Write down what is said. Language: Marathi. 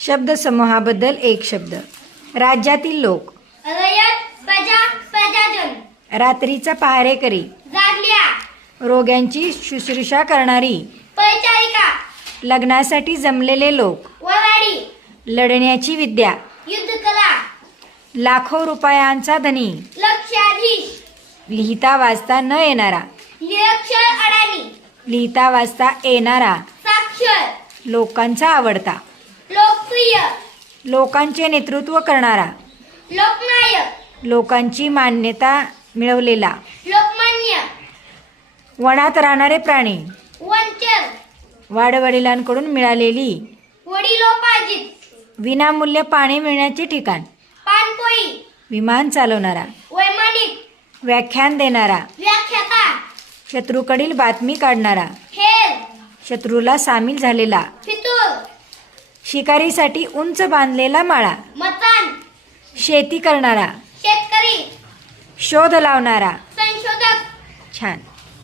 शब्दसमूहाबद्दल एक शब्द. राज्यातील लोक. रयत, प्रजा, प्रजाजन. रात्रीचा पहारेकरी. जागल्या. रोग्यांची शुश्रूषा करणारी. परिचारिका. लग्नासाठी जमलेले लोक. वराडी. लढण्याची विद्या. युद्धकला. लाखो रुपयांचा धनी. लक्षाधीश. लिहिता वाचता न येणारा. निरक्षर अडाणी. लिहिता वाचता येणारा. साक्षर. लोकांचा आवडता. लोकप्रिय. लोकांचे नेतृत्व करणारा. लोकनायक. लोकांची मान्यता मिळवलेला. लोकमान्य. वनात राहणारे प्राणी. वंचर. वाडवडिलांकडून मिळालेली. वडिलोपार्जित. विनामूल्य पाणी मिळण्याचे ठिकाण. पाणपोई. विमान चालवणारा. वैमानिक. व्याख्यान देणारा. व्याख्याता. शत्रूकडील बातमी काढणारा. हेर. शत्रूला सामील झालेला. फितूर. शिकारीसाठी उंच बांधलेला माळा. मतान. शेती करणारा. शेतकरी. शोध लावणारा. संशोधक. छान.